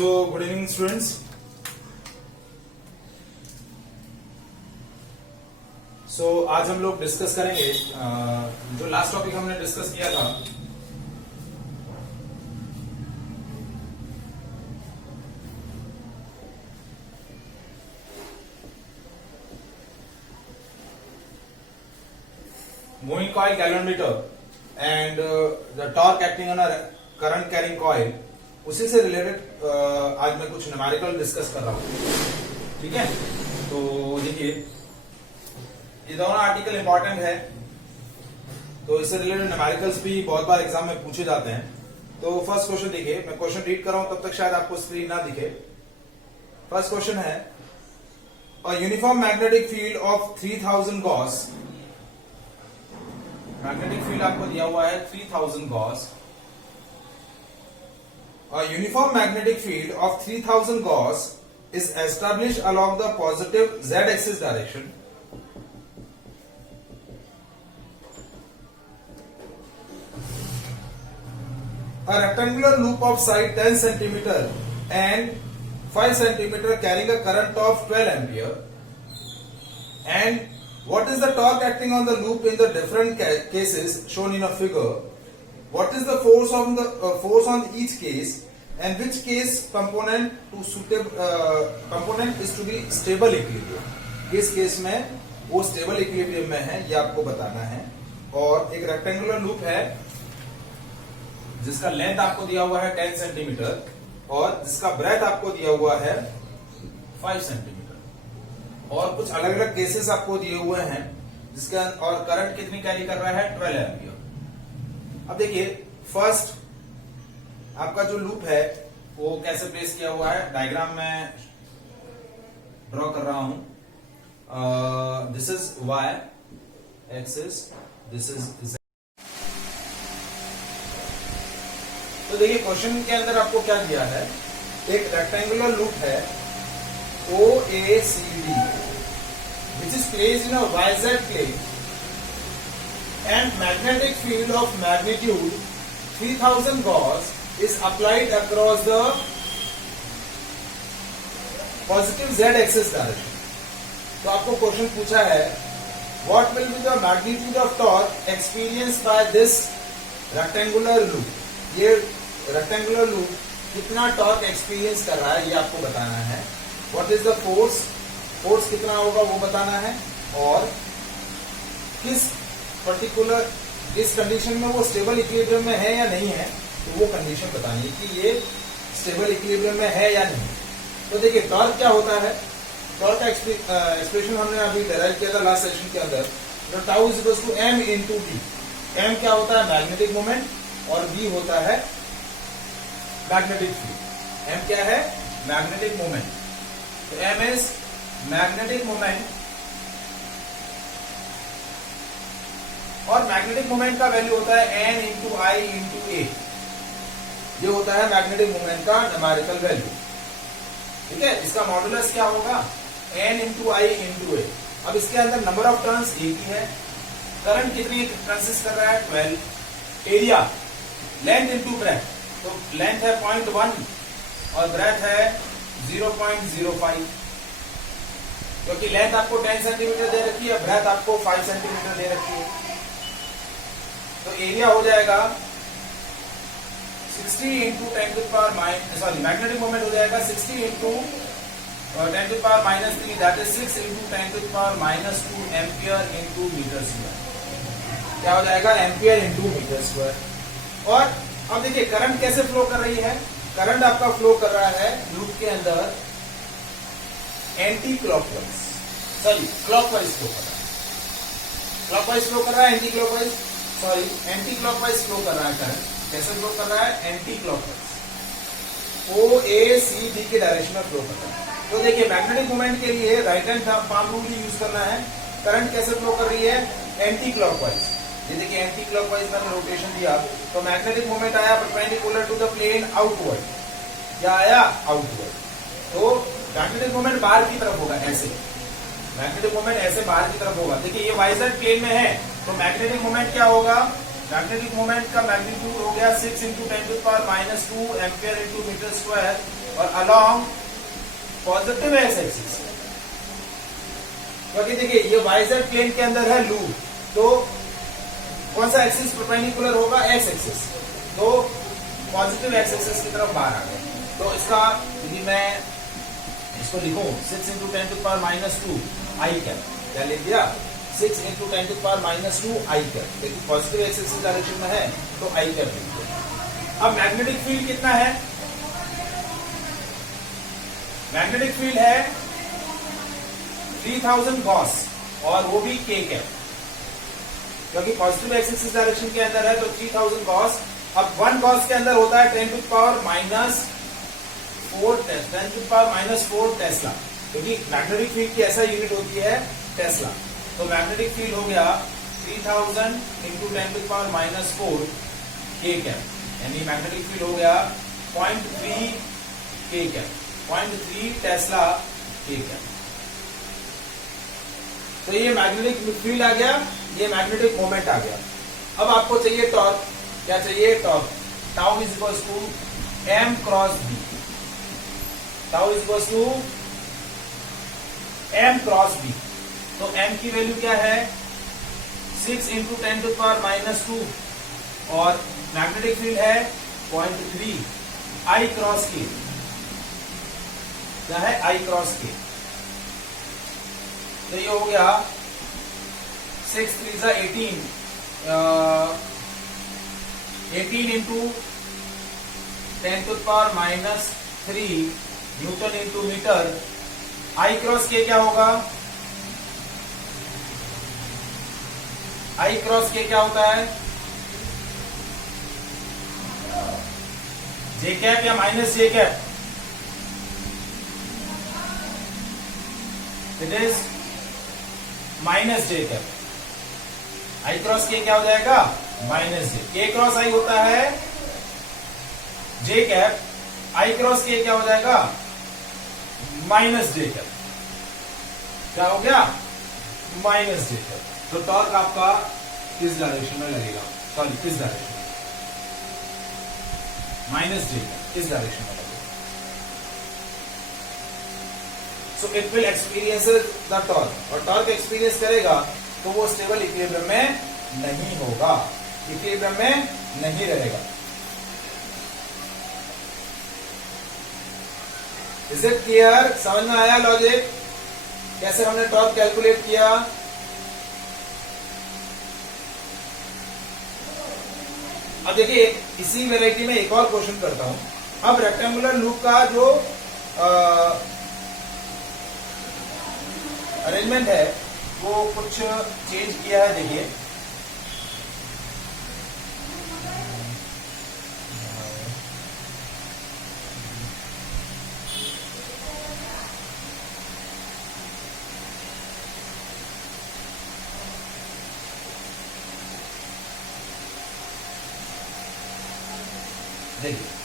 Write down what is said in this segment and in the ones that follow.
Good evening students. आज हम लोग डिस्कस करेंगे जो लास्ट टॉपिक हमने डिस्कस किया था, moving coil galvanometer and the torque acting on a current carrying coil, उसी से रिलेटेड आज मैं कुछ न्यूमेरिकल डिस्कस कर रहा हूं। ठीक है, तो देखिए ये दोनों आर्टिकल इंपॉर्टेंट है, तो इससे रिलेटेड न्यूमेरिकल्स भी बहुत बार एग्जाम में पूछे जाते हैं। तो फर्स्ट क्वेश्चन देखिए, मैं क्वेश्चन रीड कर रहा हूं, तब तक शायद आपको स्क्रीन ना दिखे। फर्स्ट क्वेश्चन है, a uniform magnetic field of 3000 Gauss, magnetic field आपको दिया हुआ है 3000 Gauss. A uniform magnetic field of 3000 gauss is established along the positive z-axis direction. A rectangular loop of side 10 cm and 5 cm carrying a current of 12 ampere. And what is the torque acting on the loop in the different cases shown in a figure? What is the force on the force on each case, and which case component to suitable component is to be stable equilibrium? किस case में वो stable equilibrium में है, ये आपको बताना है। और एक रेक्टेंगुलर लूप है जिसका लेंथ आपको दिया हुआ है 10 सेंटीमीटर और जिसका ब्रेथ आपको दिया हुआ है 5 सेंटीमीटर, और कुछ अलग अलग केसेस आपको दिए हुए हैं जिसका और करंट कितनी कैरी कर रहा है 12 एम्पियर। अब देखिए फर्स्ट आपका जो लूप है वो कैसे प्लेस किया हुआ है, डायग्राम में ड्रॉ कर रहा हूं। This is Y axis, this is Z. तो देखिए क्वेश्चन के अंदर आपको क्या दिया है, एक रेक्टेंगुलर लूप है OACD which is placed in a YZ plane and magnetic field of magnitude 3000 gauss is applied across the positive z-axis direction। तो आपको क्वेश्चन पूछा है, what will be the magnitude of torque experienced by this rectangular loop? ये rectangular loop कितना torque experience कर रहा है ये आपको बताना है। What is the force, force कितना होगा वो बताना है, और किस पर्टिकुलर इस कंडीशन में वो स्टेबल इक्विलिब्रियम में है या नहीं है, तो वो कंडीशन बतानी है कि ये स्टेबल इक्विलिब्रियम में है या नहीं। तो देखिए टॉर्क क्या होता है, टॉर्क का एक्सप्रेशन हमने अभी डेराइव किया था लास्ट सेशन के अंदर। Tau is equal to m into B. M क्या होता है, मैग्नेटिक मोमेंट, और बी होता है मैग्नेटिक फील्ड। एम क्या है, मैग्नेटिक मोमेंट। तो एम इज मैग्नेटिक मोमेंट, और मैग्नेटिक मोमेंट का वैल्यू होता है n इंटू आई इंटू ए। ये होता है मैग्नेटिक मोमेंट का न्यूमेरिकल वैल्यू। ठीक है, इसका मॉडुलस क्या होगा, n इंटू आई इंटू ए। अब इसके अंदर नंबर ऑफ टर्न्स एक ही है, करंट कितनी कंसिस्ट कर रहा है 12, एरिया लेंथ इंटू ब्रेथ, तो लेंथ है 0.1 और ब्रेथ है 0.05, क्योंकि लेंथ आपको 10 सेंटीमीटर दे रखी है, ब्रेथ आपको 5 सेंटीमीटर दे रखी है। तो एरिया हो जाएगा 60 into 10 to power minus, sorry magnetic moment हो जाएगा 60 into 10 to power -3, that is 6 into 10 to power -2 ampere into metre square. क्या हो जाएगा, एम्पियर इंटू मीटर स्क्वायर। और अब देखिए करंट कैसे फ्लो कर रही है, करंट आपका फ्लो कर रहा है लूप के अंदर anti clockwise, sorry clockwise flow कर रहा है, क्लॉकवाइज फ्लो कर रहा है, anti clockwise, sorry anti clockwise flow कर रहा है करंट। कैसे फ्लो कर रहा है, एंटी क्लॉकवाइज, OACD के डायरेक्शन में फ्लो कर रहा है। तो देखिए मैग्नेटिक मोमेंट के लिए right hand palm rule use करना है। करंट कैसे फ्लो कर रही है, एंटी क्लॉकवाइज। ये देखिए एंटी क्लॉकवाइज मैंने रोटेशन दिया, तो मैग्नेटिक मोमेंट आया perpendicular to the plane outward, क्या आया आउटवर्ड। तो मैग्नेटिक मोमेंट बाहर की तरफ होगा, ऐसे मैग्नेटिक मोमेंट ऐसे बाहर की तरफ होगा। देखिए ये वाइजेड प्लेन में है, तो मैग्नेटिक मोमेंट क्या होगा, मैग्नेटिक मोमेंट का मैग्नीट्यूड हो गया 6 into 10 to power -2 ampere into metre square, और अलोंग पॉजिटिव एक्स एक्सिस। क्योंकि देखिए ये वाईजेड प्लेन के अंदर है लूप, तो कौन सा एक्सिस परपेंडिकुलर होगा? X axis. तो पॉजिटिव एक्स एक्सिस की तरफ बाहर आ गए। तो इसका यदि मैं इसको लिखूं 6 into 10 to power -2 I cap, क्या लिख दिया? 6 into 10 to power -2 I cap. लेकिन पॉजिटिव एक्स एक्सिस डायरेक्शन में है तो आई कैप लिख दिया। अब मैग्नेटिक फील्ड कितना है? मैग्नेटिक फील्ड है 3000 गॉस, और वो भी के कैप, क्योंकि पॉजिटिव एक्स एक्सिस डायरेक्शन के अंदर है तो 3000 गॉस। अब 1 गॉस के अंदर होता है 10 टू पावर -4 टेस्ला, क्योंकि मैग्नेटिक फील्ड की ऐसा यूनिट होती है टेस्ला। तो मैग्नेटिक फील्ड हो गया 3000 इंटू 10 टू पावर -4 के कैप, यानी मैग्नेटिक फील्ड हो गया 0.3 के कैप, 0.3 टेस्ला के कैप। तो ये मैग्नेटिक फील्ड आ गया, ये मैग्नेटिक मोमेंट आ गया। अब आपको चाहिए टॉर्क। क्या चाहिए? Torque. Tau is equal to m cross b। Tau is equal to m cross b। तो m की वैल्यू क्या है? 6 इंटू 10 टू पावर -2, और मैग्नेटिक फील्ड है 0.3 I क्रॉस k। क्या है? I cross k। तो ये हो गया 6 3 जा 18, 18 into 10 to power -3 newton into metre. I cross K क्या होगा? आई क्रॉस के क्या होता है? जे कैप या minus J cap? It is minus J cap. I cross K क्या हो जाएगा? Minus J. के क्रॉस आई होता है J cap, I cross K क्या हो जाएगा? Minus J cap. क्या हो गया? Minus J cap. तो टॉर्क आपका किस डायरेक्शन में लगेगा? सॉरी, किस डायरेक्शन में? माइनस जे कैप किस डायरेक्शन में लगेगा? So it will experience the torque, और टॉर्क एक्सपीरियंस करेगा तो वो स्टेबल इक्विलिब्रियम में नहीं होगा, इक्विलिब्रियम में नहीं रहेगा। Is it clear? समझ में आया लॉजिक? कैसे हमने टॉर्क कैलकुलेट किया? अब देखिए इसी वैरायटी में एक और क्वेश्चन करता हूं। अब रेक्टेंगुलर लूप का जो अरेंजमेंट है वो कुछ चेंज किया है। देखिए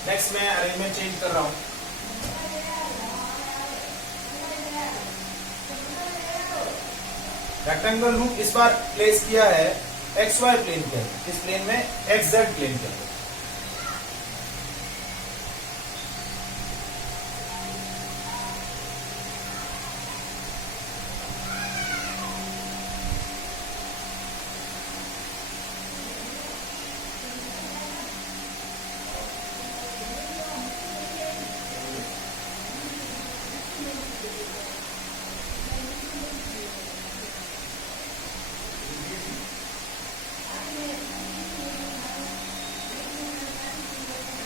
नेक्स्ट मैं अरेंजमेंट चेंज कर रहा हूं। रेक्टेंगुलर लूप इस बार प्लेस किया है XY प्लेन के अंदर, इस प्लेन में XZ प्लेन के अंदर।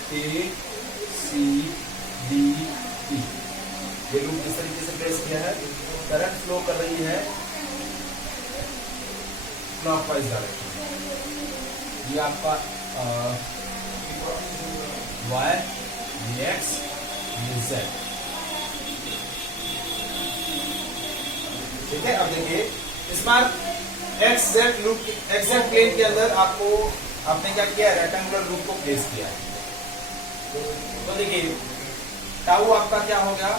A, C, D, E ये लूप किस तरीके से प्लेस किया है? करंट फ्लो कर रही है क्लॉकवाइज डायरेक्शन। ये आपका Y, ये X, ये Z। ठीक है, अब देखिए इस बार XZ लूप, XZ प्लेन के अंदर आपने क्या किया? रेक्टेंगुलर लूप को प्लेस किया है। तो देखिए टाउ आपका क्या हो गया?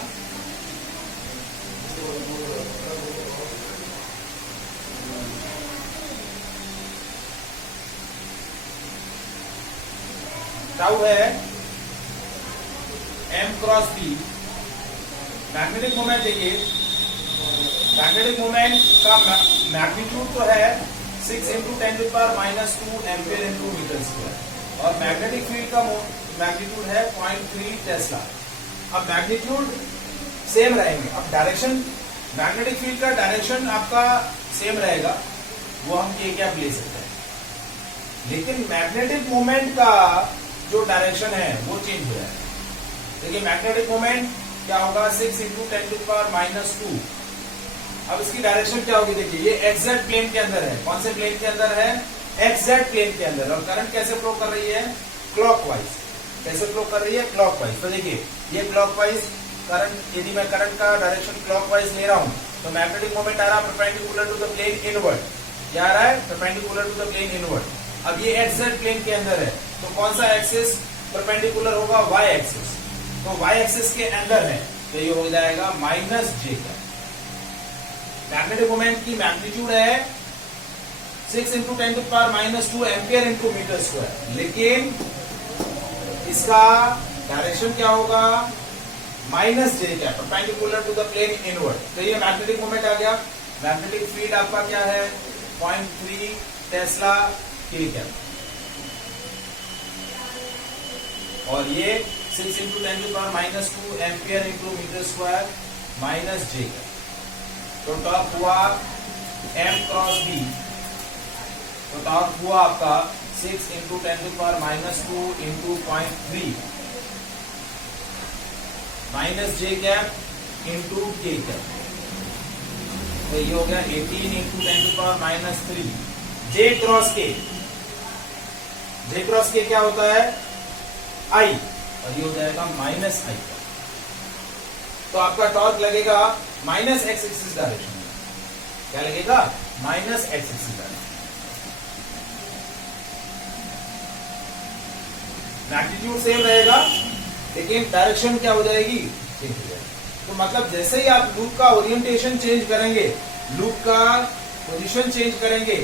टाउ है m cross b, magnetic moment देखिए, मैग्नेटिक मोमेंट का मैग्नीट्यूड तो है 6 × 10⁻² एम्पियर × मीटर स्क्वायर और मैग्नेटिक फील्ड का मैग्नीट्यूड है 0.3 टेस्ला। अब मैग्नीट्यूड सेम रहेंगे, अब डायरेक्शन, मैग्नेटिक फील्ड का डायरेक्शन आपका सेम रहेगा, वो हम के कैप ले सकते हैं, लेकिन मैग्नेटिक मोमेंट का जो डायरेक्शन है वो चेंज हो जाएगा। देखिए मैग्नेटिक मोमेंट क्या होगा 6 × 10⁻²। अब इसकी डायरेक्शन क्या होगी, देखिए ये एक्सजेड प्लेन के अंदर है, कौन से प्लेन के अंदर है, एक्सजेड प्लेन के अंदर, और करंट कैसे फ्लो कर रही है, क्लॉकवाइज, कैसे फ्लो कर रही है, क्लॉकवाइज। तो देखिए ये क्लॉकवाइज करंट, यदि मैं करंट का डायरेक्शन क्लॉकवाइज ले रहा हूं तो मैग्नेटिक मोमेंट आ रहा है perpendicular to the plane inward, क्या आ रहा है, perpendicular to the plane inward. अब ये एक्सजेड प्लेन के अंदर है, तो कौन सा एक्सिस परपेंडिकुलर होगा, वाई एक्सिस, तो वाई एक्सिस के अंदर है, तो ये हो जाएगा -j का। मैग्नेटिक मोमेंट की मैग्नीट्यूड है 6 × 10⁻² एम्पियर × मीटर स्क्वायर, लेकिन इसका डायरेक्शन क्या होगा, -j का, perpendicular to the plane inward. तो ये मैग्नेटिक मोमेंट आ गया। मैग्नेटिक फील्ड आपका क्या है, 0.3 टेस्ला के कैप, और ये 6 × 10⁻² एम्पियर × मीटर स्क्वायर -j का। तो टॉर्क हुआ m क्रॉस b, तो टॉर्क हुआ आपका 6 × 10⁻² × 0.3 -j कैप × k कैप, तो ये हो गया 18 × 10⁻³ j cross k। j cross k क्या होता है, I, और ये हो जाएगा -I का। तो आपका टॉर्क लगेगा -x एक्सिस डायरेक्शन में, क्या लगेगा, -x axis direction. Magnitude same रहेगा, लेकिन डायरेक्शन क्या हो जाएगी, चेंज हो जाएगी। तो मतलब जैसे ही आप लूप का ओरिएंटेशन चेंज करेंगे, लूप का पोजीशन चेंज करेंगे,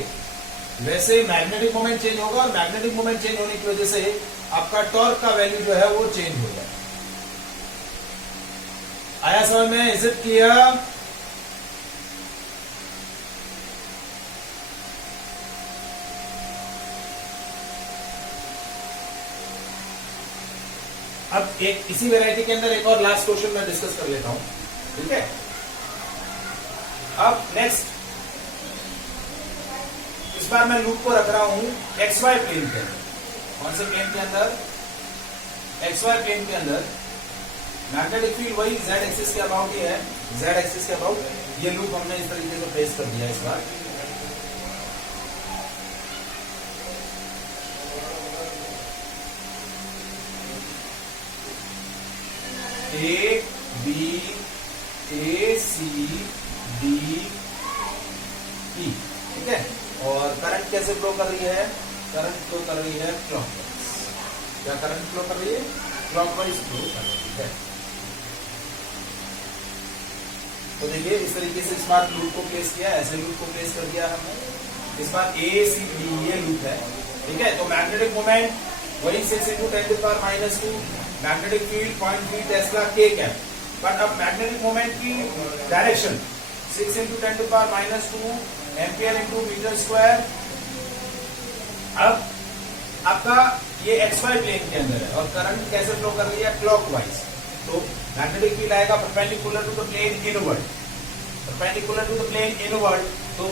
वैसे मैग्नेटिक मोमेंट चेंज होगा, और मैग्नेटिक मोमेंट चेंज होने की वजह से आपका टॉर्क का वैल्यू जो है वो चेंज हो जाएगा। आया समझ में, इज इट क्लियर? अब एक इसी वैरायटी के अंदर एक और लास्ट क्वेश्चन मैं डिस्कस कर लेता हूं, ठीक है। अब नेक्स्ट, इस बार मैं लूप को रख रहा हूं XY प्लेन के अंदर। कौन से प्लेन के अंदर, XY प्लेन के अंदर। मैग्नेटिक फील्ड वही Z एक्सिस के अबाउट ही है, Z एक्सिस के अबाउट। ये लूप हमने इस तरीके से प्लेस कर दिया इस बार। A B A C D E, ठीक है। और करंट कैसे फ्लो कर रही है, करंट फ्लो कर रही है क्लॉकवाइज। क्या करंट फ्लो कर रही है, क्लॉकवाइज फ्लो कर रही है। तो देखिए इस तरीके से इस बार लूप को प्लेस किया, ऐसे लूप को प्लेस कर दिया हमने। इस बार A C D ये लूप है, ठीक है। तो मैग्नेटिक मोमेंट वही 6 × 10⁻², मैग्नेटिक फील्ड 0.3 टेस्ला के कैप। बट अब मैग्नेटिक मोमेंट की डायरेक्शन 6 × 10⁻² एम्पियर × मीटर स्क्वायर। अब आपका ये XY प्लेन के अंदर है, और करंट कैसे फ्लो कर रही है, क्लॉकवाइज। तो मैग्नेटिक फील्ड आएगा perpendicular to the plane inward, perpendicular to the plane inward. तो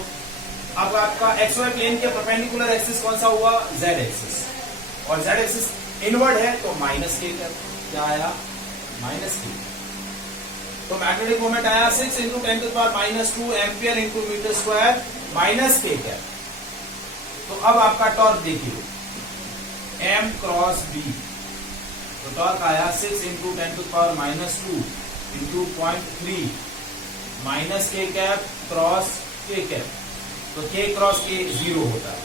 अब आपका XY प्लेन के परपेंडिकुलर एक्सिस कौन सा हुआ, Z एक्सिस, और Z एक्सिस इनवर्ड है तो -k का, क्या आया, -k। तो मैग्नेटिक मोमेंट आया 6 × 10⁻² एम्पियर × मीटर स्क्वायर -k का। तो अब आपका टॉर्क देखिए m क्रॉस b, तो टॉर्क आया 6 × 10⁻² × 0.3 -k cap cross k cap. तो k क्रॉस k 0 होता है,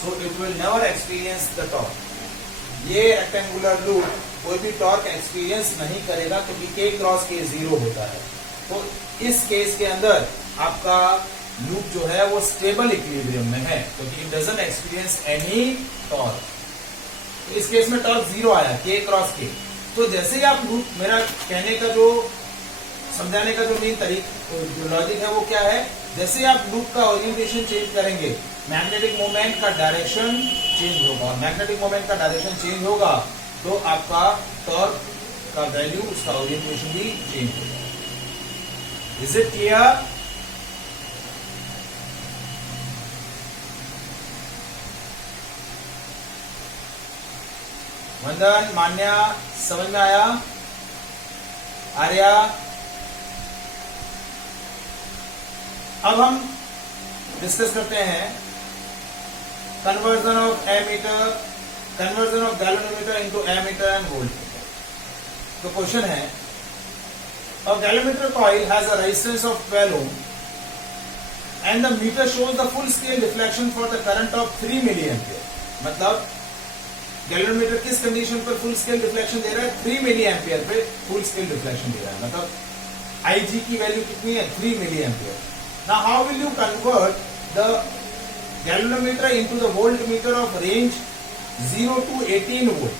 so it will never experience the torque. ये रेक्टेंगुलर लूप कोई भी टॉर्क एक्सपीरियंस नहीं करेगा, क्योंकि k क्रॉस k 0 होता है। तो इस केस के अंदर आपका लूप जो है वो स्टेबल इक्विलिब्रियम में है, क्योंकि it doesn't experience any torque. तो इस केस में टॉर्क 0 आया, k क्रॉस k। तो जैसे ही आप लूप, मेरा कहने का जो समझाने का जो मेन जो लॉजिक है वो क्या है, जैसे ही आप लूप का ओरिएंटेशन चेंज करेंगे मैग्नेटिक मोमेंट का डायरेक्शन चेंज होगा, मैग्नेटिक मोमेंट का डायरेक्शन चेंज होगा तो आपका टॉर्क का वैल्यू, उसका ओरिएंटेशन भी चेंज होगा। Is it clear? वंदन, मान्या, समझ में आया? आर्या? अब हम डिस्कस करते हैं conversion of ammeter, conversion of galvanometer into ammeter and voltmeter. तो क्वेश्चन है, a galvanometer coil has a resistance of 12 ohm and the meter shows the full scale reflection for the current of 3 milliampere. मतलब galvanometer किस condition पर full scale reflection दे रहा है? 3 milliampere पे full scale reflection दे रहा है। मतलब IG की वैल्यू कितनी है? 3 milli ampere. Now how will you convert the galvanometer into the voltmeter of range 0 to 18 volt?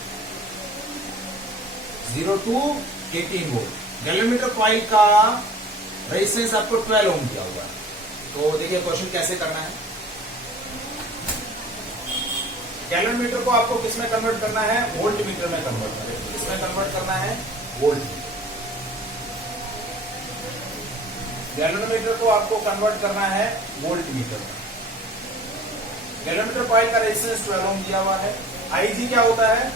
0 to 18 volt. Galvanometer coil का रेजिस्टेंस आपको 12 ओम दिया हुआ है। तो देखिए क्वेश्चन कैसे करना है। गैल्वेनोमीटर को आपको किसमें कन्वर्ट करना है? वोल्टमीटर में कन्वर्ट करना है। किसमें कन्वर्ट करना है? वोल्टमीटर। गैल्वेनोमीटर को आपको कन्वर्ट करना है वोल्टमीटर में। गैल्वेनोमीटर कॉइल का रेजिस्टेंस 12 ओम दिया हुआ है। IG क्या होता है?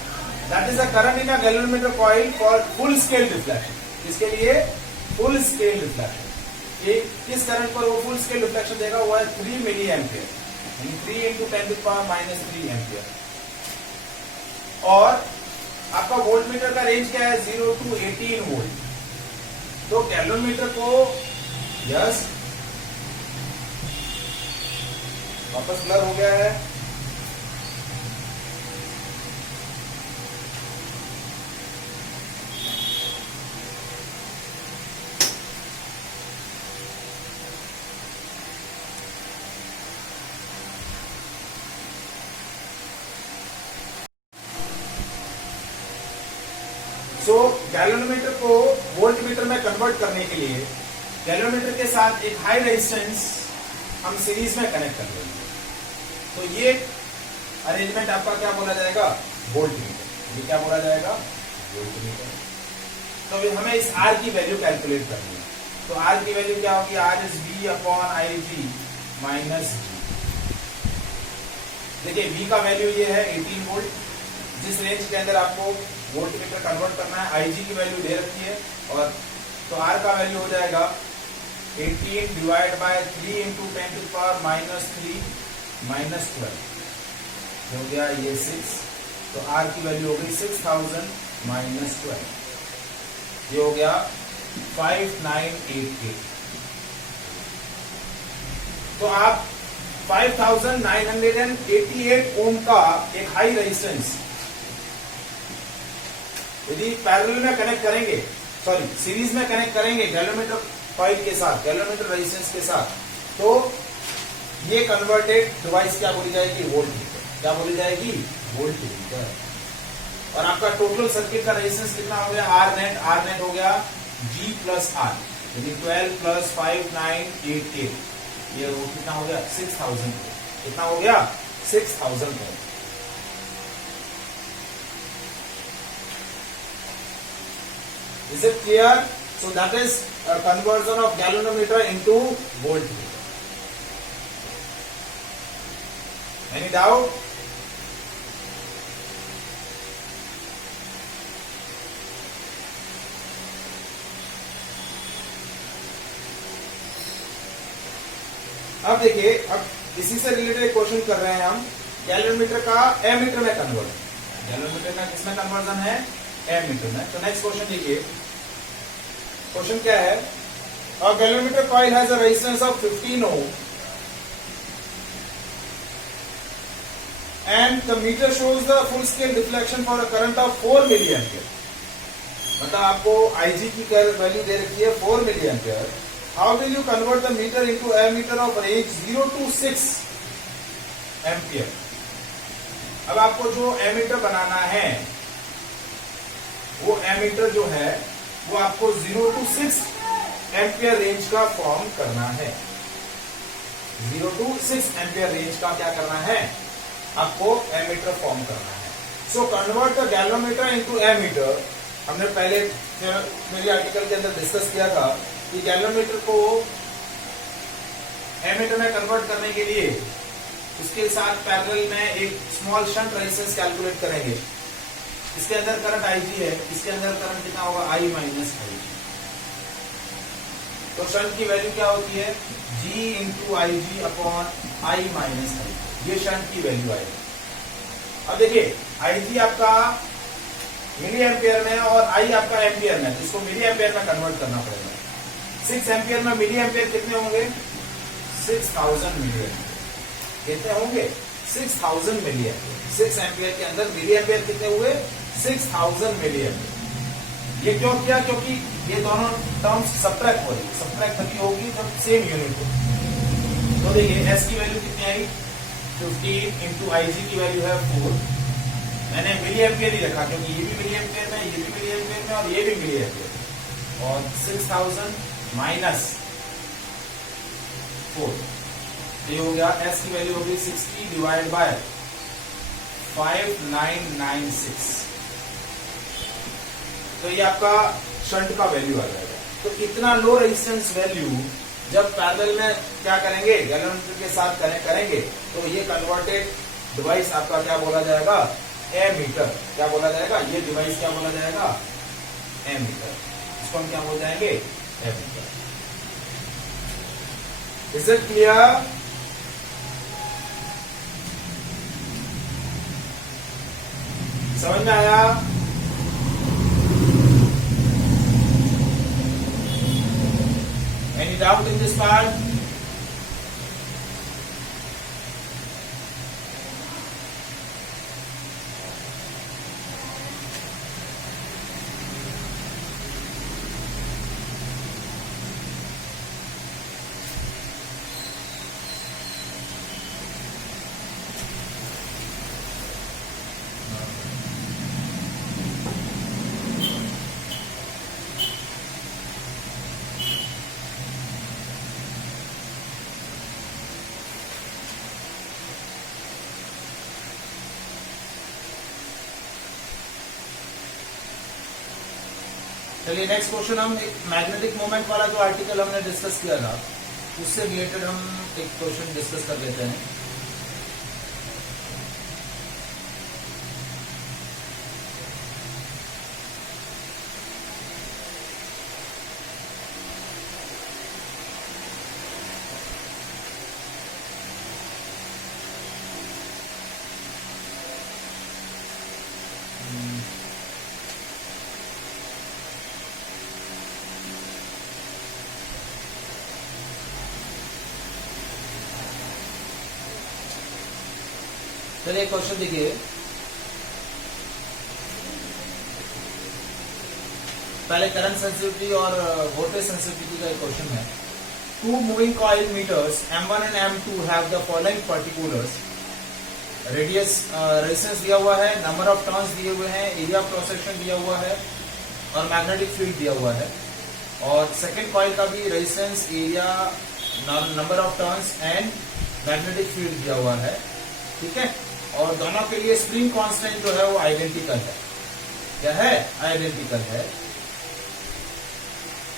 That is a current in a galvanometer coil for full scale reflection. इसके लिए फुल स्केल रिफ्लेक्शन, ये किस करंट पर वो फुल स्केल रिफ्लेक्शन देगा? वो है 3 मिली एम्पियर, 3 into 10⁻³ एम्पियर। और आपका वोल्टमीटर का रेंज क्या है? 0 to 18 वोल्ट। तो गैल्वेनोमीटर को यस वापस ब्लर हो गया है। सो गैल्वेनोमीटर को वोल्टमीटर में कन्वर्ट करने के लिए गैल्वेनोमीटर के साथ एक हाई रेजिस्टेंस हम सीरीज में कनेक्ट कर लेंगे। तो ये अरेंजमेंट आपका क्या बोला जाएगा? वोल्टमीटर। ये क्या बोला जाएगा? वोल्टमीटर। तो अभी हमें इस R की वैल्यू कैलकुलेट करनी है। तो R की वैल्यू क्या होगी? R is V/IG minus G। देखिए V का वैल्यू ये है 18 वोल्ट। जिस रेंज के अंदर आपको वोल्टमीटर कन्वर्ट करना है, IG की वैल्यू दे रखी है, और तो R का वैल्यू हो जाएगा 18 डिवाइड बाय 3 into 10⁻³ माइनस 12 हो गया ये 6। तो R की वैल्यू हो गई 6000 माइनस 12, ये हो गया 5988। तो आप 5988 ओम का एक हाई रेजिस्टेंस यदि पैरेलल में कनेक्ट करेंगे, सॉरी सीरीज में कनेक्ट करेंगे गैल्वेनोमीटर कॉइल के साथ, गैल्वेनोमीटर रेजिस्टेंस के साथ, तो ये कन्वर्टेड डिवाइस क्या बोली जाएगी? वोल्टमीटर। क्या बोली जाएगी? वोल्टमीटर। और आपका टोटल सर्किट का रेजिस्टेंस कितना हो गया? R नेट हो गया G प्लस R, यानी 12 प्लस 5988, ये वो कितना हो गया? 6000। कितना हो गया? 6000। Is it clear? So that is a conversion of galvanometer into voltmeter. Any doubt? अब देखिए, अब इसी से रिलेटेड क्वेश्चन कर रहे हैं हम, गैल्वेनोमीटर का एमीटर में कन्वर्जन। गैल्वेनोमीटर का किसमें कन्वर्जन है? एमीटर में। तो नेक्स्ट क्वेश्चन देखिए, क्वेश्चन क्या है? A galvanometer coil has a resistance of 15 ohm and the meter shows the full scale deflection for a current of 4 milliampere. मतलब आपको IG की वैल्यू दे रखी है 4 milliampere. How will you convert the meter into ammeter of range 0 to 6 ampere. अब आपको जो ammeter बनाना है वो एमीटर जो है वो आपको 0 to 6 एम्पियर रेंज का फॉर्म करना है। 0 to 6 एम्पियर रेंज का क्या करना है, आपको एमीटर फॉर्म करना है। So convert the galvanometer into ammeter. हमने पहले मेरी आर्टिकल के अंदर डिस्कस किया था कि गैल्वेनोमीटर को एमीटर में कन्वर्ट करने के लिए उसके साथ पैरेलल में एक स्मॉल शंट रेजिस्टेंस कैलकुलेट करेंगे। इसके अंदर करंट IG है, इसके अंदर करंट कितना होगा I माइनस IG। तो शंट की वैल्यू क्या होती है, G into IG upon I minus IG। ये शंट की वैल्यू आएगी। अब देखिए IG आपका मिली एम्पियर में और I आपका एम्पियर में, इसको मिली एम्पियर में कन्वर्ट करना पड़ेगा। 6 एम्पियर में मिली एम्पियर कितने होंगे, 6000 मिली एम्पियर। कितने होंगे, 6000 मिली एम्पियर। 6 एम्पियर के अंदर मिली एम्पियर कितने हुए, 6000 मिली एम्पियर। ये क्यों किया, क्योंकि ये दोनों टर्म्स सब्ट्रैक्ट हो रही है। सब्ट्रैक्ट तभी होगी जब सेम यूनिट हो। तो देखिए S की वैल्यू कितनी आई, 15 इंटू IG की वैल्यू है 4। मैंने मिली एम्पियर ही रखा क्योंकि ये भी मिली एम्पियर में, ये भी मिली एम्पियर में और ये भी मिली एम्पियर। और 6000 माइनस 4, ये हो गया। S की वैल्यू होगी 60 डिवाइड बाय 5996। तो ये आपका शंट का वैल्यू आ जाएगा। तो इतना लो रेजिस्टेंस वैल्यू जब पैरेलल में क्या करेंगे, गैल्वेनोमीटर के साथ कनेक्ट करेंगे, तो ये कन्वर्टेड डिवाइस आपका क्या बोला जाएगा, एमीटर। क्या बोला जाएगा, ये डिवाइस क्या बोला जाएगा, एमीटर। इसको हम क्या बोल जाएंगे, एमीटर। Is it clear? समझ में आया? Any doubt in this part? चलिए नेक्स्ट क्वेश्चन, हम एक मैग्नेटिक मोमेंट वाला जो आर्टिकल हमने डिस्कस किया था उससे रिलेटेड हम एक क्वेश्चन डिस्कस कर लेते हैं। चलिए क्वेश्चन देखिए, पहले करंट सेंसिटिविटी और वोल्टेज सेंसिटिविटी का एक क्वेश्चन है। Two moving coil meters M1 and M2 have the following particulars. Radius resistance दिया हुआ है, नंबर ऑफ टर्न्स दिए हुए हैं, एरिया ऑफ क्रॉस सेक्शन दिया हुआ है और मैग्नेटिक फील्ड दिया हुआ है। और सेकेंड कॉइल का भी resistance, area, number of turns and magnetic field दिया हुआ है। ठीक है, और दोनों के लिए स्प्रिंग कांस्टेंट जो है वो आइडेंटिकल है। क्या है, आइडेंटिकल है।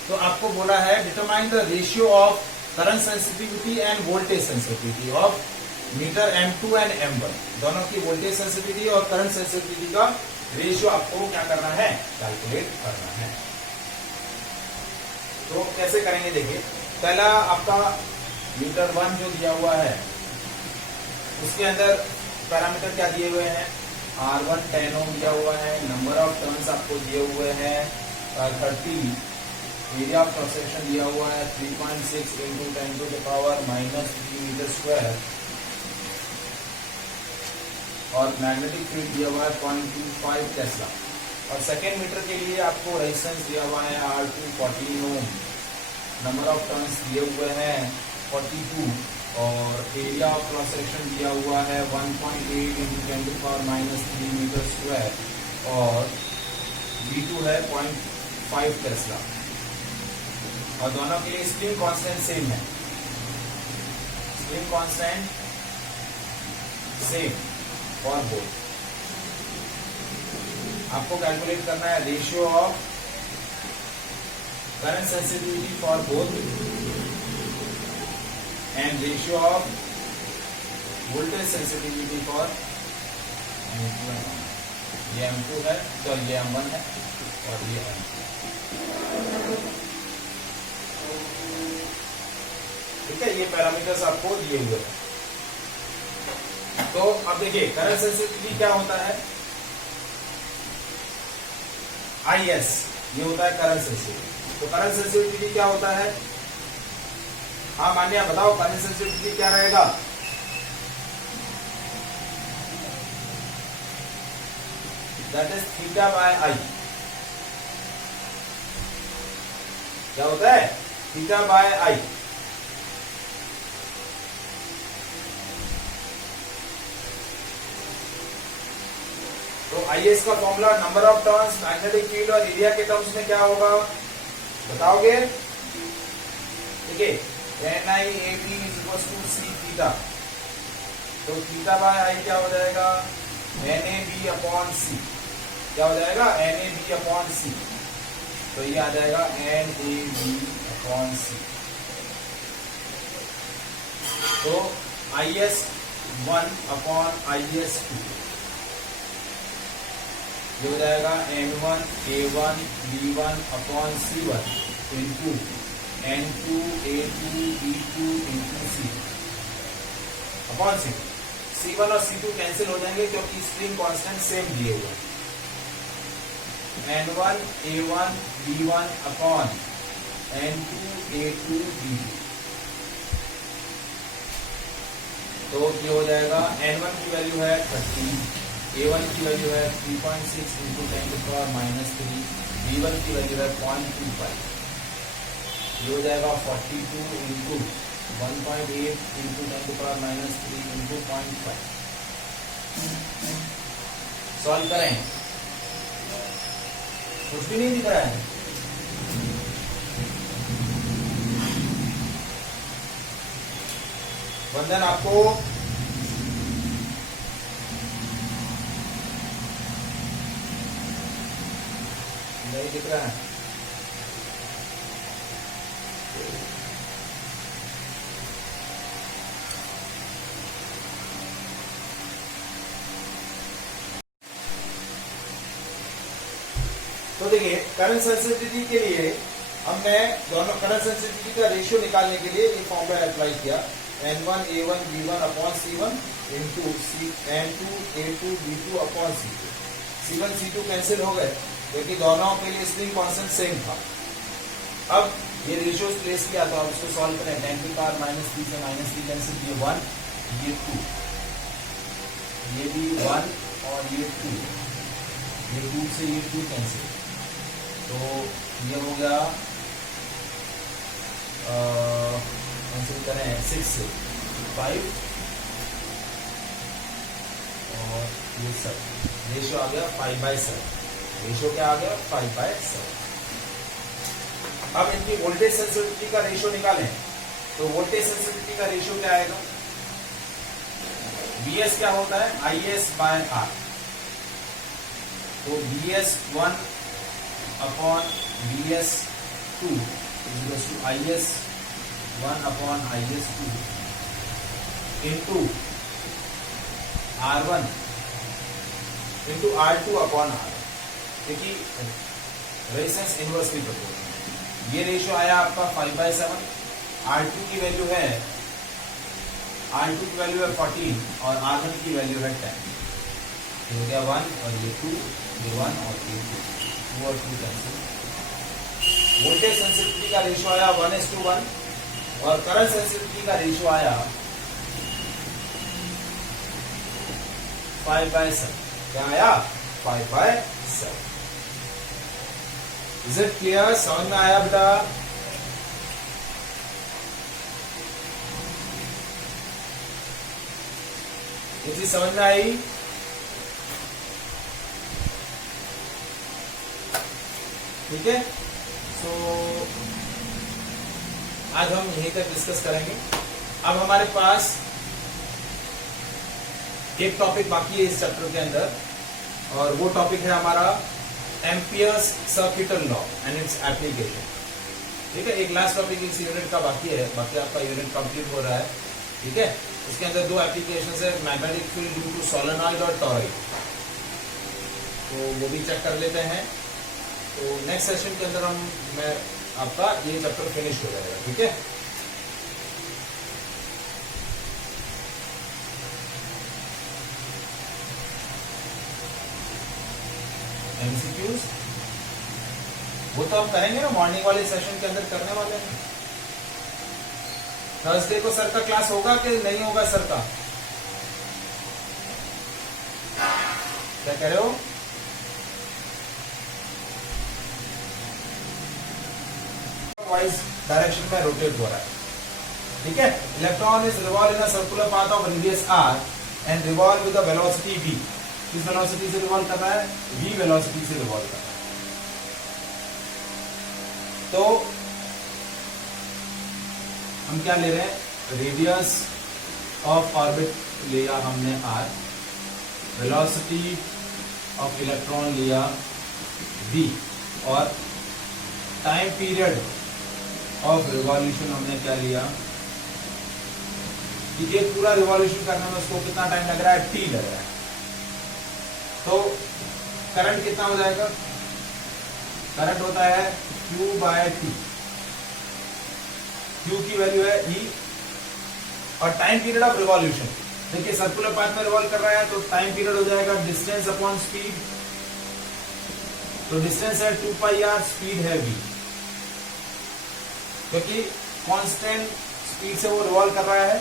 तो आपको बोला है determine the ratio of current sensitivity and voltage sensitivity of meter M2 and M1। दोनों की वोल्टेज सेंसिटिविटी और करंट सेंसिटिविटी का रेशियो आपको क्या करना है, कैलकुलेट करना है। तो कैसे करेंगे देखिए, पहला आपका मीटर 1 जो दिया हुआ है उसके अंदर पैरामीटर क्या दिए हुए हैं, R1 10 ओम दिया हुआ है, नंबर ऑफ टर्न्स आपको दिए हुए हैं 30, एरिया ऑफ क्रॉस सेक्शन दिया हुआ है 3.6 into 10 to the power -3 metre square और मैग्नेटिक फील्ड दिया हुआ है 0.25 टेस्ला। और सेकेंड मीटर के लिए आपको रेजिस्टेंस दिया हुआ है R2 14 Om, number of turns दिए हुए हैं 42 और एरिया ऑफ क्रॉस सेक्शन दिया हुआ है 1.8 into 10 to power -3 metre square और V2 है 0.5 टेस्ला, और दोनों के लिए स्प्रिंग कांस्टेंट सेम है, spring constant same for both. आपको कैलकुलेट करना है ratio of current sensitivity for both and ratio of voltage sensitivity for ये M2 है, तो ये M1 है और ये M2। ठीक है, ये पैरामीटर्स आपको दिए हुए हैं। तो अब देखिए करंट सेंसिटिविटी क्या होता है, IS, ये होता है करंट सेंसिटिविटी। तो करंट सेंसिटिविटी क्या होता है, हाँ मान्या बताओ करंट सेंसिटिविटी क्या रहेगा। दैट इज थीटा बाय आई। क्या होता है, थीटा बाय आई। तो IS का formula number of turns, magnetic field और एरिया के टर्म्स में क्या होगा बताओगे। देखिए NiAB = C थीटा, तो थीटा बाय आई क्या हो जाएगा, NAB/C। क्या हो जाएगा, NAB/C। तो ये आ जाएगा NAB/C। तो IS1/IS2 ये हो जाएगा N1A1B1/C1 into N2A2B2 into C/C। C1 और C2 कैंसिल हो जाएंगे क्योंकि स्प्रिंग कांस्टेंट सेम दिए हुए हैं। N1A1B1/N2A2B2। तो ये हो जाएगा N1 की वैल्यू है 30, A1 की वैल्यू है 3.6 इंटू 10⁻³ B1 की वैल्यू है 0.25। ये हो जाएगा 42 इंटू 1.8 इंटू 10⁻³ इंटू 0.5। सॉल्व करें, कुछ भी नहीं दिख रहा है। वंदन आपको नहीं दिख रहा है। तो देखिए करंट सेंसिटिविटी के लिए हमने दोनों करंट सेंसिटिविटी का रेशियो निकालने के लिए ये फॉर्मूला अप्लाई किया, N1A1B1/C1 into N2A2B2/C2। C1 C2 cancel हो गए क्योंकि दोनों के लिए स्प्रिंग कांस्टेंट सेम था। अब ये रेशियो प्लेस किया तो अब इसको सॉल्व करें। 10⁻³ से -3 कैंसिल, ये 1 ये 2, ये भी 1 और ये 2, ये 2 से ये 2 कैंसिल। तो ये हो गया कैंसिल करें 6 से 5 और ये 7, रेशियो आ गया 5/7। रेशियो क्या आ गया 5/7। अब इनकी वोल्टेज सेंसिटिविटी का रेशियो निकालें तो वोल्टेज सेंसिटिविटी का रेशियो क्या आएगा, VS क्या होता है IS/R। तो VS1/VS2 IS1/IS2 into R1 into R2/R। देखिए रेजिस्टेंस इनवर्सली प्रोपोर्शनल। ये रेशियो आया आपका 5/7। R2 की वैल्यू है 14 और R1 की वैल्यू है 10। ये हो गया 1 और ये 2, ये 1 और ये 2 और 2 कैंसिल। वोल्टेज सेंसिटिविटी का रेशियो आया 1:1 और करंट सेंसिटिविटी का रेशियो आया 5/7। क्या आया 5/7। इज इट क्लियर, समझ में आया बेटा। ये चीज समझ में आई। ठीक है, सो आज हम यहीं तक डिस्कस करेंगे। अब हमारे पास एक टॉपिक बाकी है इस चैप्टर के अंदर, और वो टॉपिक है हमारा amperes circuital law and its application. ठीक है, एक लास्ट टॉपिक इस यूनिट का बाकी है, बाकी आपका यूनिट कंप्लीट हो रहा है। ठीक है, इसके अंदर दो एप्लीकेशन है, magnetic field due to solenoid और टॉरॉइड, तो वो भी चेक कर लेते हैं। तो नेक्स्ट सेशन के अंदर मैं आपका ये चैप्टर फिनिश हो जाएगा। ठीक है, एमसीक्यूज वो तो हम करेंगे ना, मॉर्निंग वाले सेशन के अंदर करने वाले हैं। थर्सडे को सर का क्लास होगा कि नहीं होगा सर का, क्या कह रहे हो? वाइज डायरेक्शन में रोटेट हो रहा है। ठीक है, electron is revolve in a circular path of radius r and revolve with the velocity v। किस वेलोसिटी से रिवॉल्व कर रहा है? v वेलोसिटी से रिवॉल्व कर रहा है। तो हम क्या ले रहे हैं? रेडियस ऑफ ऑर्बिट लिया हमने r, वेलोसिटी ऑफ इलेक्ट्रॉन लिया v, और टाइम पीरियड ऑफ रिवॉल्यूशन हमने क्या लिया कि एक पूरा रिवॉल्यूशन करने में उसको कितना टाइम लग रहा है? t लग रहा है। तो करंट कितना हो जाएगा? करंट होता है Q बाय T। Q की वैल्यू है E, और टाइम पीरियड ऑफ रिवॉल्यूशन, देखिए सर्कुलर पाथ में रिवॉल्व कर रहा है तो टाइम पीरियड हो जाएगा डिस्टेंस अपॉन स्पीड। तो डिस्टेंस है 2 पाई r, स्पीड है v, क्योंकि कांस्टेंट स्पीड से वो रिवॉल्व कर रहा है,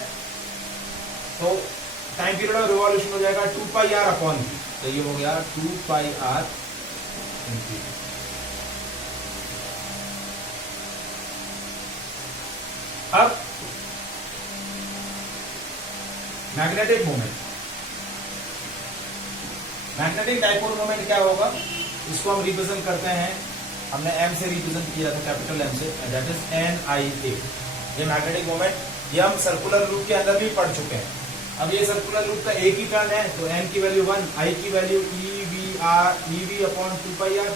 तो टाइम पीरियड ऑफ रिवॉल्यूशन हो जाएगा 2 पाई r अपॉन v। तो ये हो गया 2 पाई r v। अब magnetic moment, magnetic dipole moment क्या होगा? इसको हम रिप्रेजेंट करते हैं, हमने m से रिप्रेजेंट किया था, कैपिटल M से, दैट इज NIA। ये मैग्नेटिक मोमेंट, ये हम सर्कुलर लूप के अंदर भी पढ़ चुके हैं। अब ये सर्कुलर लूप का एक ही टर्न है, तो n की वैल्यू 1, I की वैल्यू EV अपॉन 2 पाई r,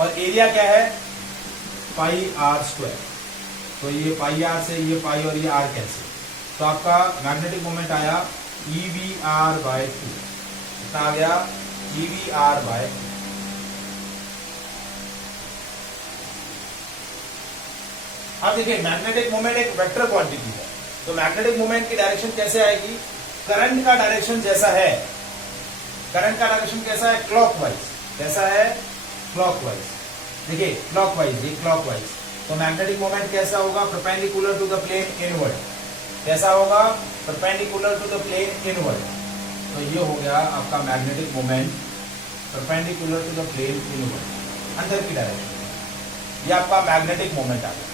और एरिया क्या है? पाई r स्क्वायर। तो ये पाई r से ये पाई और ये r कैंसिल, तो आपका मैग्नेटिक मोमेंट आया EVR बाय 2। कितना आ गया? EVR by 2। अब देखिए मैग्नेटिक मोमेंट एक वेक्टर क्वांटिटी है, तो मैग्नेटिक मोमेंट की डायरेक्शन कैसे आएगी? करंट का डायरेक्शन जैसा है, करंट का डायरेक्शन कैसा है? क्लॉकवाइज। कैसा है? क्लॉकवाइज। देखिए क्लॉकवाइज, ये क्लॉकवाइज, तो मैग्नेटिक मोमेंट कैसा होगा? Perpendicular to the plane inward. कैसा होगा? Perpendicular to the plane inward. तो ये हो गया आपका magnetic moment perpendicular to the plane inward, अंदर की डायरेक्शन। ये आपका मैग्नेटिक मोमेंट आ गया।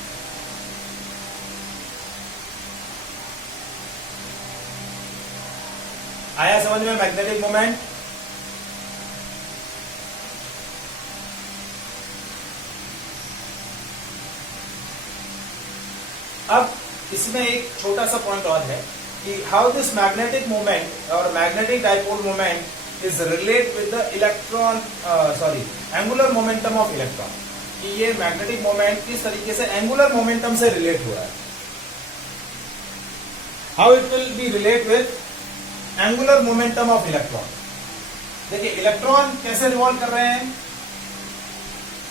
आया समझ में मैग्नेटिक मोमेंट? अब इसमें एक छोटा सा पॉइंट और है कि हाउ दिस मैग्नेटिक मोमेंट और magnetic dipole moment is relate with the electron angular momentum of electron, कि ये मैग्नेटिक मोमेंट किस तरीके से एंगुलर मोमेंटम से रिलेट हो रहा है। How it will be relate with angular momentum of electron. देखिए इलेक्ट्रॉन कैसे रिवॉल्व कर रहे हैं?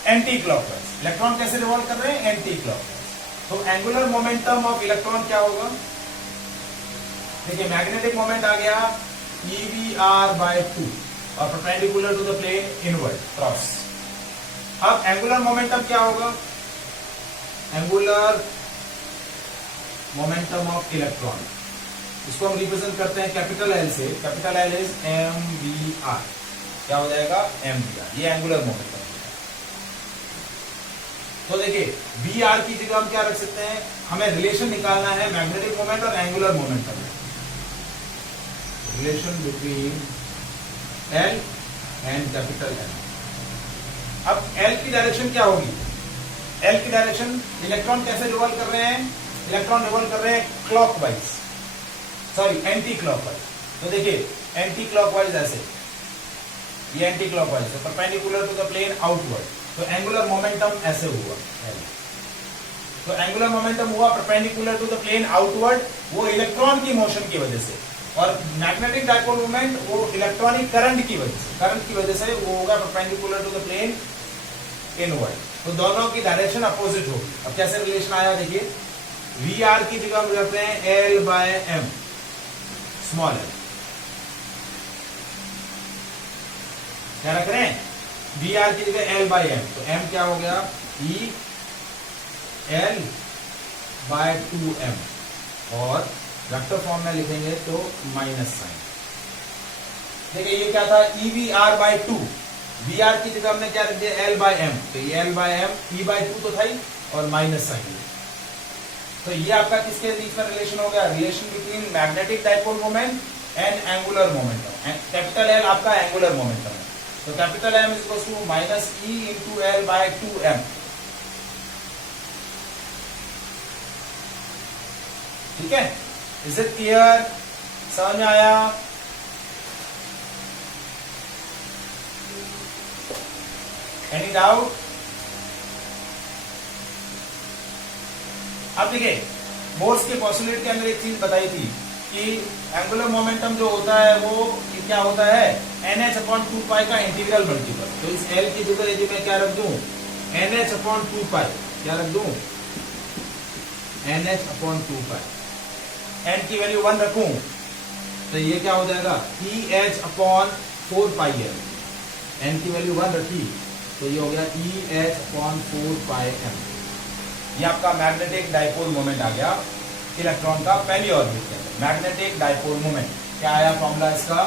Anti clockwise. इलेक्ट्रॉन कैसे रिवॉल्व कर रहे हैं? Anti clockwise. तो एंगुलर मोमेंटम ऑफ इलेक्ट्रॉन क्या होगा? देखिए मैग्नेटिक मोमेंट आ गया EVR बाय 2 और perpendicular to the plane inward cross. अब एंगुलर मोमेंटम क्या होगा? एंगुलर मोमेंटम ऑफ इलेक्ट्रॉन, इसको हम रिप्रेजेंट करते हैं कैपिटल L से। Capital L is MVR। क्या हो जाएगा? MVR। ये एंगुलर मोमेंटम। तो देखिए VR की जगह हम क्या रख सकते हैं? हमें रिलेशन निकालना है मैग्नेटिक मोमेंट और angular momentum. Relation between L and capital L। अब एल की डायरेक्शन क्या होगी? एल की डायरेक्शन, इलेक्ट्रॉन कैसे रिवॉल्व कर रहे हैं? इलेक्ट्रॉन रिवॉल्व कर रहे हैं क्लॉकवाइज, सॉरी एंटी क्लॉकवाइज। तो देखिए एंटी क्लॉकवाइज ऐसे, ये एंटी क्लॉकवाइज, तो perpendicular to the plane outward, तो एंगुलर मोमेंटम ऐसे हुआ। तो एंगुलर मोमेंटम हुआ perpendicular to the plane outward, वो इलेक्ट्रॉन की मोशन की वजह से, और मैग्नेटिक डाइपोल मोमेंट वो इलेक्ट्रॉनिक करंट की वजह से वो होगा perpendicular to the plane inward. तो दोनों की डायरेक्शन अपोजिट होगी। अब कैसे रिलेशन आया देखिए, वी आर की जगह हम रखते हैं L by M, small L, क्या रख रहे हैं? वी आर की जगह एल बाय एम, तो एम क्या हो गया? ई एल बाय 2m, और वेक्टर फॉर्म में लिखेंगे तो माइनस साइन। देखिए ये क्या था? E V R by 2, V R की जगह हमने क्या रख दिया? एल बाय एम, तो ये L by M, E by 2 तो था ही, और माइनस साइन। तो ये आपका किसके बीच में रिलेशन हो गया? Relation between magnetic dipole moment and angular momentum. Capital L आपका एंगुलर मोमेंटम है, तो capital M is equal to minus E into L by 2m। ठीक है, इज इट क्लियर? समझ में आया? Any doubt? अब देखिए बोर्स के पॉस्टुलेट के अंदर एक चीज बताई थी कि एंगुलर मोमेंटम जो होता है वो क्या होता है? NH/2π का इंटीग्रल मल्टीपल। तो इस L की जगह यदि मैं क्या रख दूं? NH/2π, क्या रख दूं? NH/2π, n की वैल्यू 1 रखूं तो ये क्या हो जाएगा? EH/4πm, n की वैल्यू 1 रखी तो ये हो गया EH/4πm। ये आपका मैग्नेटिक डाइपोल मोमेंट आ गया इलेक्ट्रॉन का पहली ऑर्बिट के अंदर। मैग्नेटिक डाइपोल मोमेंट क्या आया फॉर्मूला इसका?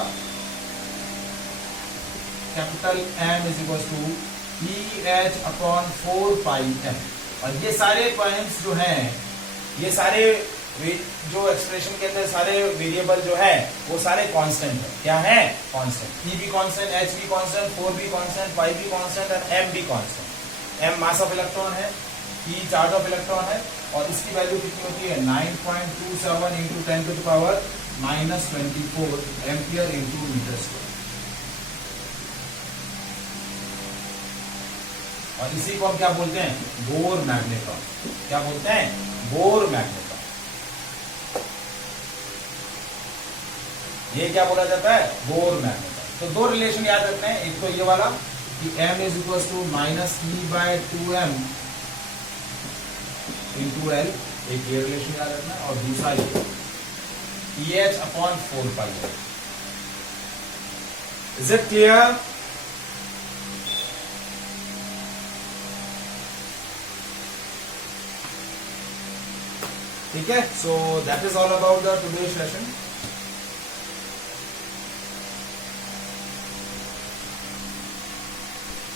Capital M is equal to EH/4πm। और ये सारे पॉइंट्स जो हैं, ये सारे जो एक्सप्रेशन के अंदर सारे वेरिएबल जो है वो सारे कांस्टेंट है। क्या है? कांस्टेंट। E भी कांस्टेंट, H भी कांस्टेंट, 4 भी कांस्टेंट, 5 भी कांस्टेंट और M भी constant. M mass of electron है, E चार्ज ऑफ इलेक्ट्रॉन है, और इसकी वैल्यू कितनी होती है? 9.27 into 10 to the power -24 ampere into metre square. और इसी को हम क्या बोलते हैं? Bohr magnetron. क्या बोलते हैं? Bohr magnetron. ये क्या बोला जाता है? Bohr magnetron. तो दो रिलेशन याद रखना है, एक तो ये वाला कि M is equal to -E/2m into L, एक ये रिलेशन याद रखना है, और दूसरा ये EH/4π। Is it clear? ठीक है, so that is all about the today session.